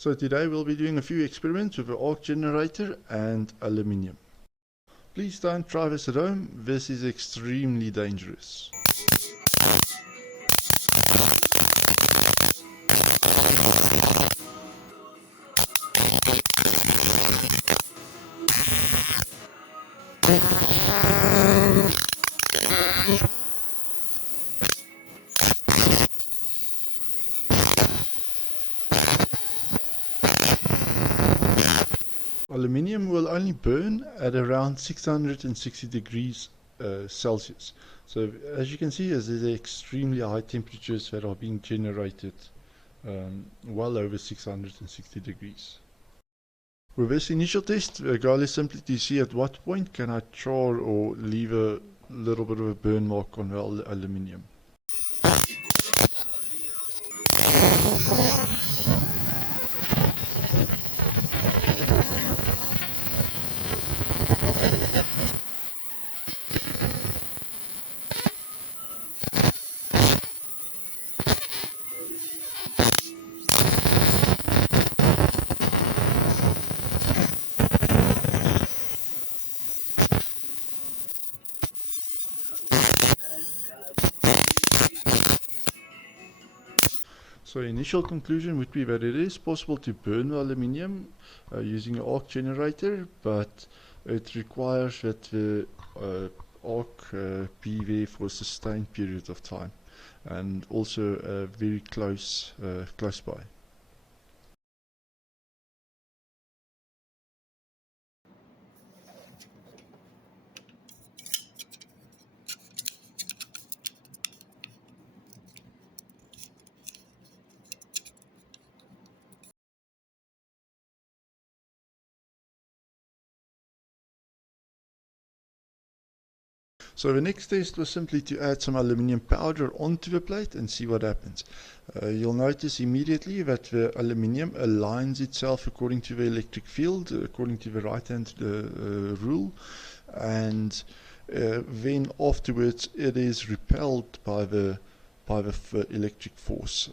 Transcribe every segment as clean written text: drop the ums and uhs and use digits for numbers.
So today we'll be doing a few experiments with an arc generator and aluminium. Please don't try this at home, this is extremely dangerous. Aluminium will only burn at around 660 degrees Celsius. So as you can see, there's extremely high temperatures that are being generated well over 660 degrees. With this initial test, the goal is simply to see at what point can I char or leave a little bit of a burn mark on the aluminium. So initial conclusion would be that it is possible to burn the aluminium using an arc generator, but it requires that the arc be there for a sustained period of time, and also very close by. So the next test was simply to add some aluminium powder onto the plate and see what happens. You'll notice immediately that the aluminium aligns itself according to the electric field, according to the right-hand rule, and then afterwards it is repelled by the electric force.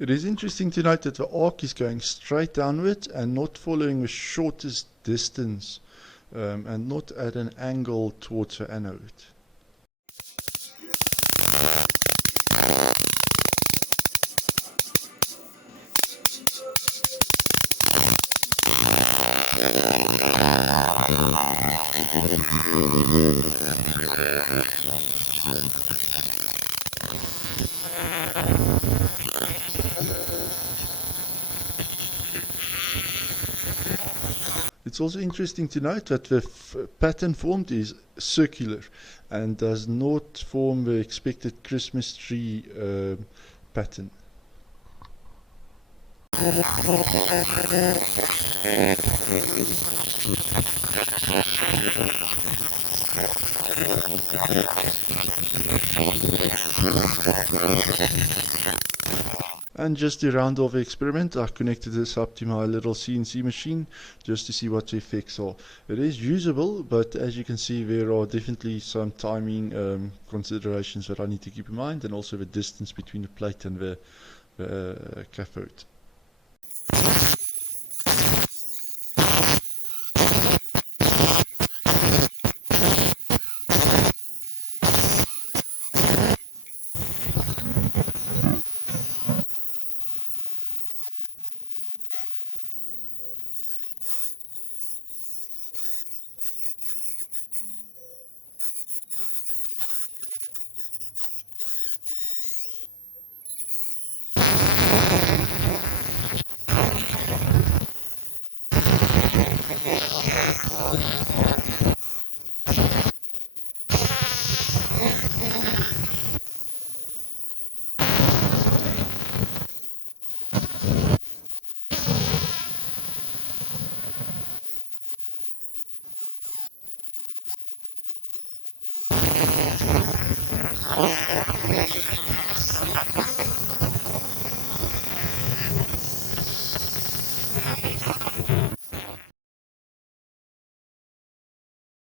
It is interesting to note that the arc is going straight downwards and not following the shortest distance and not at an angle towards the anode. It's also interesting to note that the pattern formed is circular and does not form the expected Christmas tree pattern. And just to round off the experiment, I connected this up to my little CNC machine just to see what the effects are. It is usable, but as you can see, there are definitely some timing considerations that I need to keep in mind, and also the distance between the plate and the cathode.